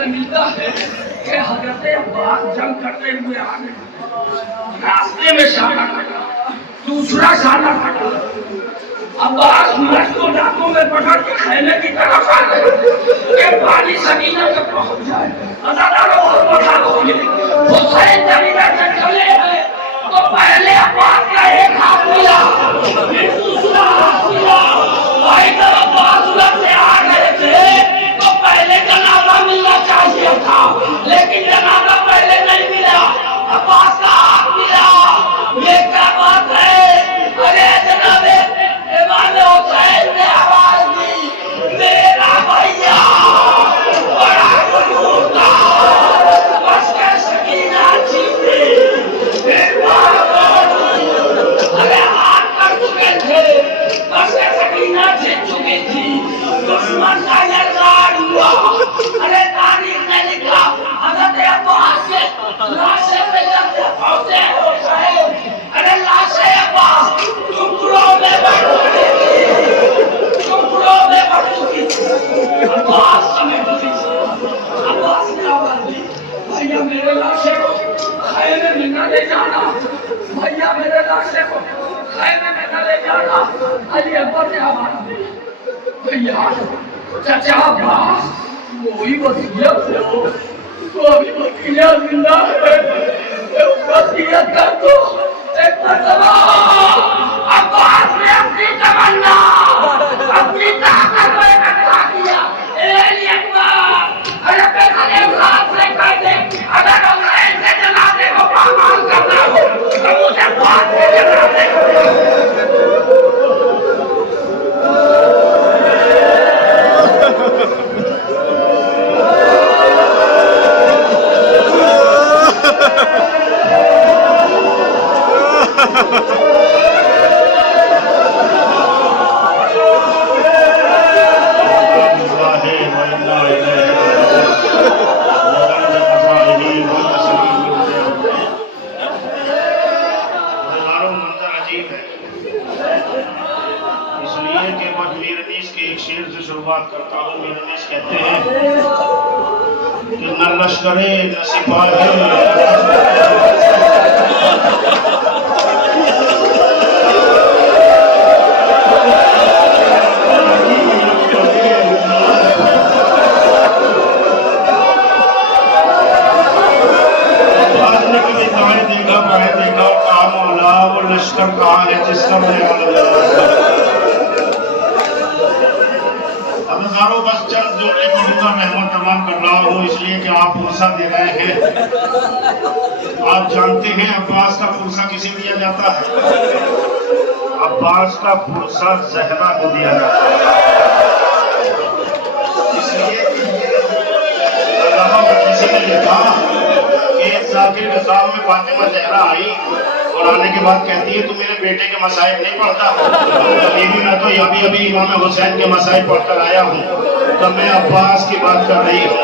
में मिलता है कि हजरत अब्बास जंग करते हुए आ गए, रास्ते में शाना कटा, दूसरा शाना कटा। अब्बास सूरज को दांतों में पकड़ के खैमे की तरफ आ गए कि पानी सकीना तक पहुंच जाए। अज़ादारों और बता खोले हुसैन जब इधर से चले हैं तो पहले अब्बास का एक हाथ मिला, फिर दूसरा हाथ मिला। भाई जब अब्बास सूरज से आ गए थे तो पहले जनाजा मिलना चाहिए था, लेकिन जनाजा पहले नहीं मिला, अब्बास का हाथ मिला। ये क्या बात है? अरे जनाबे इमाम हुसैन ने आवाज दी, मेरा भैया बड़ा बुजुर्ग था, बस के सकीना जीते। अरे हाथ कर चुके थे, बस के सकीना जीत चुकी थी, दुश्मन का यलगार हुआ। अरे तारीख ने लिखा हज़रत अब्बास के लाशें पे जब पहुंचे हुसैन, अरे लाशें अब्बास टुकड़ों में बढ़ चुकी थी, टुकड़ों में बढ़ चुकी थी। अब्बास समेट चुकी थी। अब्बास ने आवाज दी, भैया मेरे लाशे को खैमे में न ले जाना, भैया मेरे लाशे को खैमे में न ले जाना। अली अकबर ने आवाज दी, भैया चाचा अब्बास कोई वसीयत हो, तो अभी वसीयत जिंदा है, वसीयत कर दो। एक मरतबा अब्बास ने अपनी तमन्ना, अपनी ताकत में इकट्ठा किया। अली अकबर अरे पहले औलाद से कह दे, अगर हुसैन के जनाजे को पामाल करना हो तो मुझे बाद में जनाजे करता हूँ। मेरे देश कहते हैं कि न लश्करे न सिपाही, देखा पाए देखा काम वाला वो लश्कर कहाँ है जिसका बस चंद जुमले पढ़ूंगा, मेहमान तमाम कर रहा हूँ इसलिए कि आप पुरसा दे रहे हैं। आप जानते हैं अब्बास का पुरसा किसे दिया जाता है? अब्बास का पुरसा ज़हरा को दिया जाता है। इसलिए किसी ने लिखा कि जाकिर के साथ में फातिमा ज़हरा आई और आने के बाद कहती है तू मेरे बेटे के मसाइब नहीं पढ़ता। बीवी मैं तो अभी इमाम हुसैन के मसाइब पढ़कर आया हूँ। तब मैं अब्बास की बात कर रही हूँ।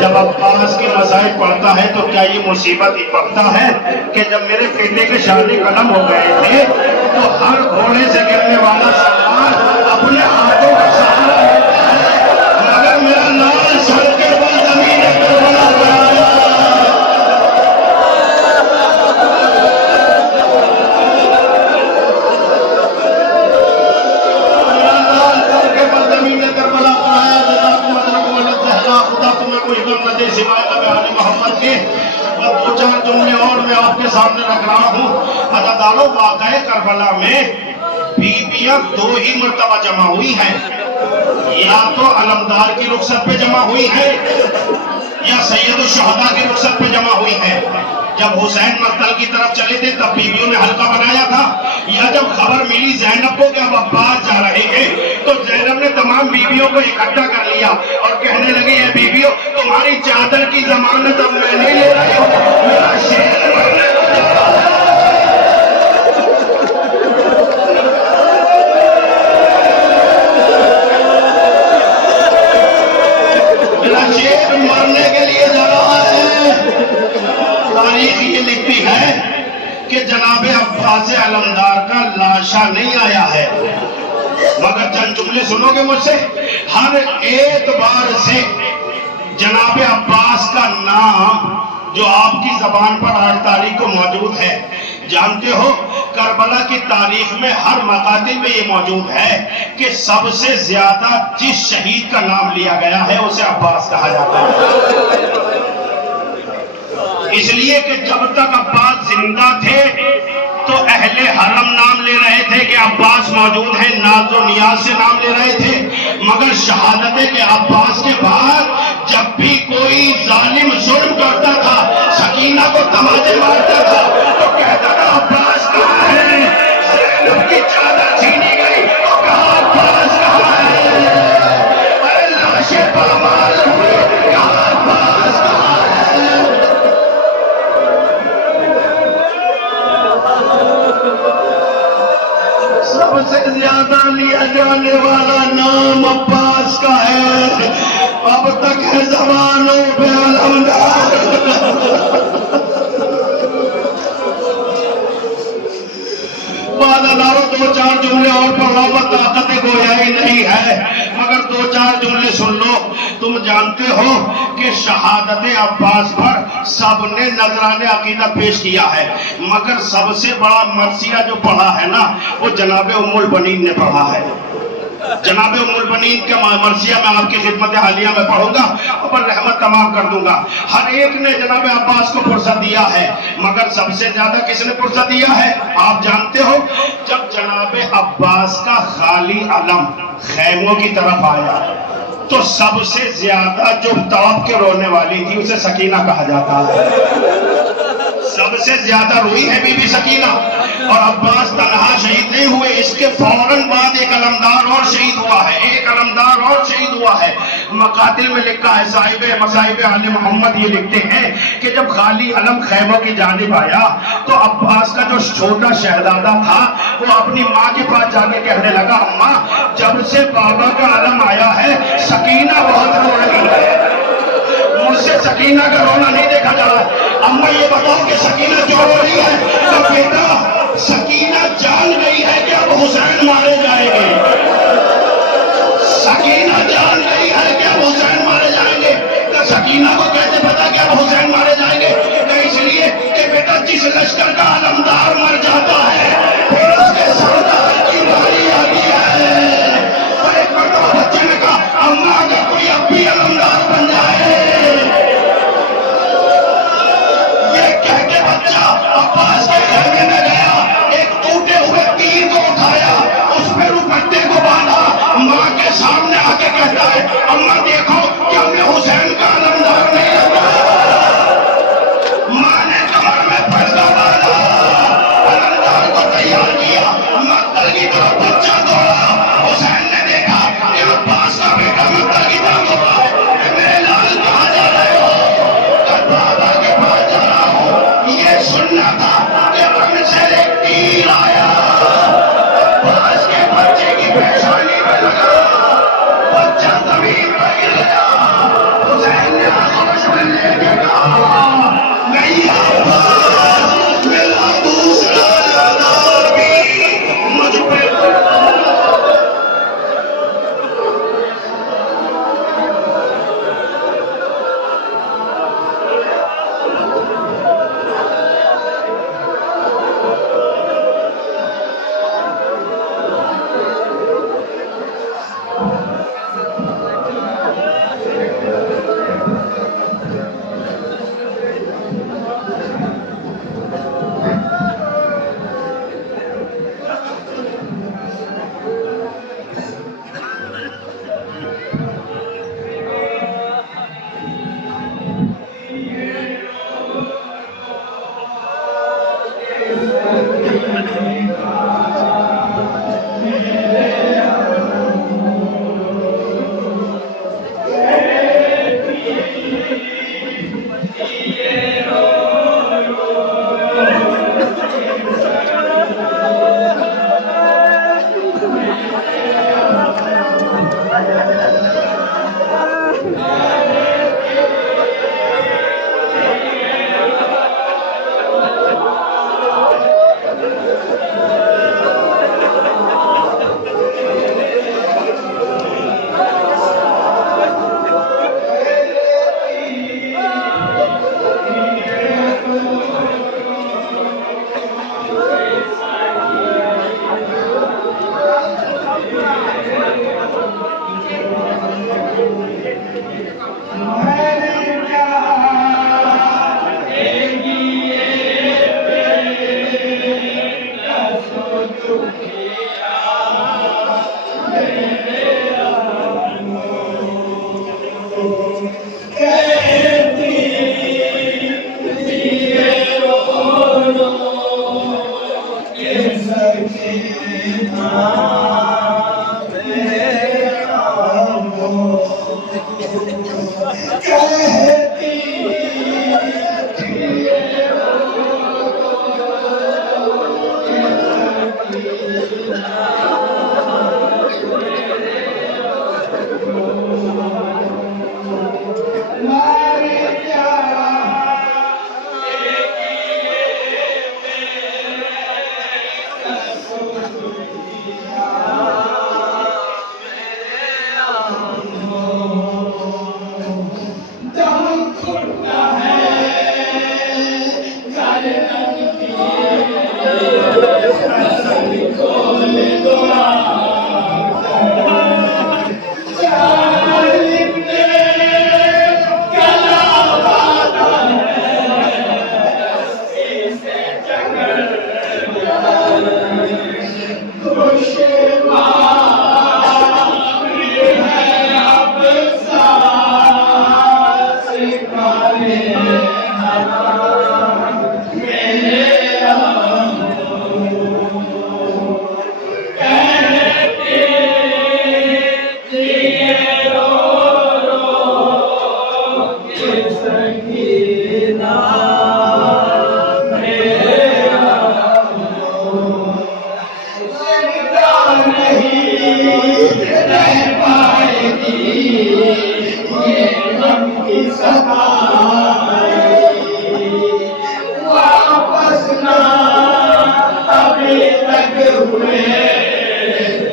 जब अब्बास के मसाइब पढ़ता है तो क्या ये मुसीबत ही पड़ता है कि जब मेरे बेटे के शादी कदम हो गए थे तो हर घोड़े से गिरने वाला सलमान अपने हाथों का सहारा लेता है, मगर मेरा लाल सर के बल जमीन पर बना हुआ मोहम्मद के। दो चार जुमले और मैं आपके सामने रख रहा हूँ। अज़ादारों वाक़या करबला में बीबियां दो ही मर्तबा जमा हुई हैं, या तो अलमदार की रुखसत पे जमा हुई है या सैयद शहदा की रुखसत पे जमा हुई है। जब हुसैन मक्तल की तरफ चले थे तब बीबियों ने हल्का बनाया था, या जब खबर मिली ज़ैनब को कि अब अब्बास जा रहे हैं तो ज़ैनब ने तमाम बीबियों को इकट्ठा कर लिया और कहने लगी है बीबियों तुम्हारी चादर की जमानत अब मैं नहीं ले रही हूँ, मेरा शेर मरने के लिए जा रहा है। तारीख ये लिखती है कि जनाबे अब्बास अलमदार का लाशा नहीं आया है, मगर चंद जुमले सुनोगे मुझसे। हर एतबार से जनाब अब्बास का नाम जो आपकी जबान पर आज तारीख को मौजूद है, जानते हो करबला की तारीख में हर मकातिल में ये मौजूद है कि सबसे ज्यादा जिस शहीद का नाम लिया गया है उसे अब्बास कहा जाता है। इसलिए कि जब तक अब्बास जिंदा थे तो अहले हरम नाम ले रहे थे कि अब्बास मौजूद है, नाज़ो नियाज से नाम ले रहे थे। मगर शहादत के अब्बास के बाद जब भी कोई जालिम जुल्म करता था, सकीना को तमाचे मारता था, तो कहता था अब्बास कहाँ है? ज़ैनब की चादर छीनी गई तो कहा अब्बास कहाँ है? अरे लाशें पामाल हुई, कहा अब्बास कहाँ है? सबसे ज्यादा लिया जाने वाला नाम अब्बास का है। अब तक है जबानों पे अलमदार। दो चार जुमले और पढ़ा, ताकत गोया ही नहीं है, मगर दो चार जुमले सुन लो। तुम जानते हो कि शहादत अब्बास पर सबने नजराने अकीदा पेश किया है, मगर सबसे बड़ा मरसिया जो पढ़ा है ना, वो जनाब उम्मुल बनीन ने पढ़ा है। जनाब उम्मुल बनीन का मरसिया मैं आपकी खिदमत हालिया में पढ़ूंगा और रहमत तमाम कर दूंगा। हर एक ने जनाब अब्बास को फुर्सत दिया है, मगर सबसे ज्यादा किसने फुर्सत दिया है आप जानते हो? जब जनाब अब्बास का खाली अलम खैमों की तरफ आया तो सबसे ज्यादा जो तड़प के रोने वाली थी उसे सकीना कहा जाता है। सबसे ज्यादा रोई है बीबी सकीना। और अब्बास तनहा शहीद नहीं हुए, इसके फौरन बाद एक अलमदार और शहीद हुआ है, एक अलमदार और शहीद हुआ है। मकातिल में लिखा है, साहिब मसाहिब आले मोहम्मद ये लिखते हैं कि जब खाली अलम खैमों की जानिब आया तो अब्बास का जो छोटा शहजादा था वो अपनी माँ के पास जाके कहने लगा, अम्मा जब से बाबा का अलम आया है सकीना बहुत रो रही है, मुझसे सकीना का रोना नहीं देखा जा रहा। अम्मा ये बताओ कि सकीना जो रो रही है, तो बेटा सकीना जान गई है कि अब हुसैन मारे जाएंगे। सकीना जान गई है कि अब हुसैन मारे जाएंगे। तो सकीना को कैसे पता कि अब हुसैन मारे जाएंगे? तो इसलिए कि बेटा जिस लश्कर का अलमदार मर जाता है फिर उसके सरदार की बारी आती है। और एक मरतबा बच्चे ने कहा, अम्मा अगर कोई अब भी अलमदार बन जाए, ये कह के बच्चा अब्बास के खेमे में गया, एक टूटे हुए तीर को उठाया, उस पे रुपट्टे को बांधा, माँ के सामने आके कहता है, अम्मा देखो क्या मैं हुसैन का अलमदार नहीं लगा। माँ ने कमर में पर्दा बांधा, ये गम की सगाई वापस ना अभी तक हुए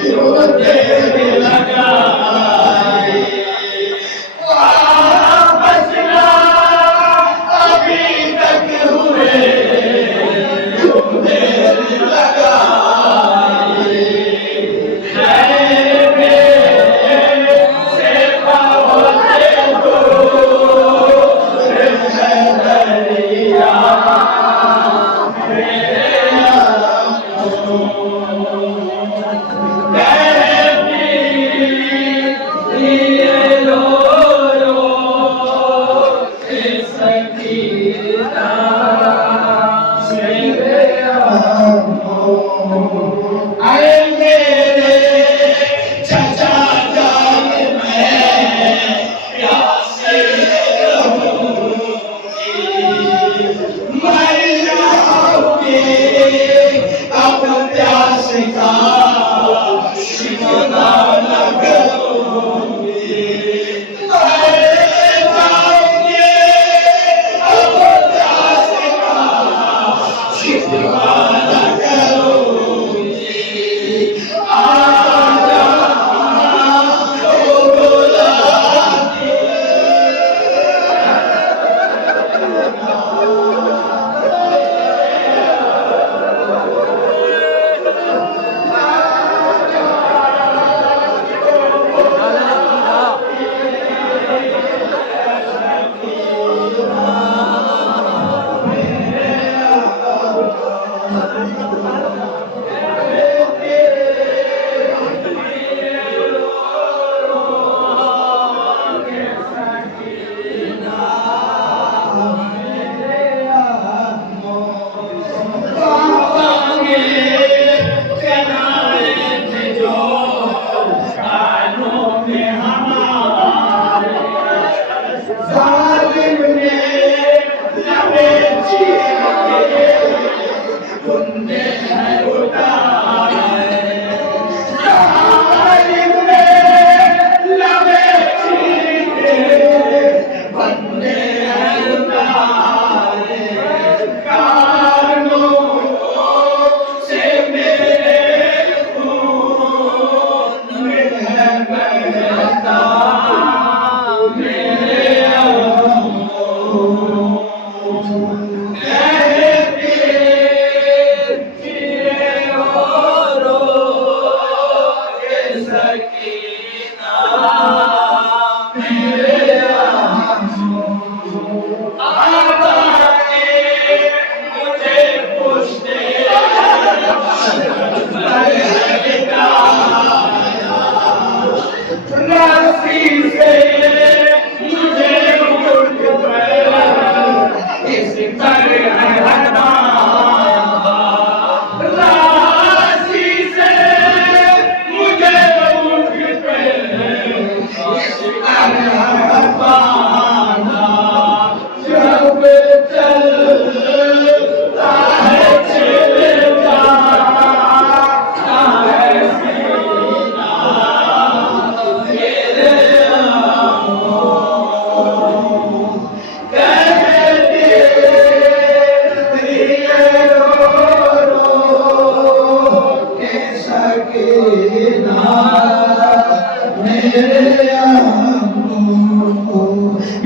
जो देर लगाई वापस ना अभी तक हुए जो देर लगाई से पावते दो दरिया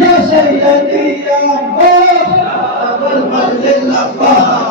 Ya Sayyidi ya Allah,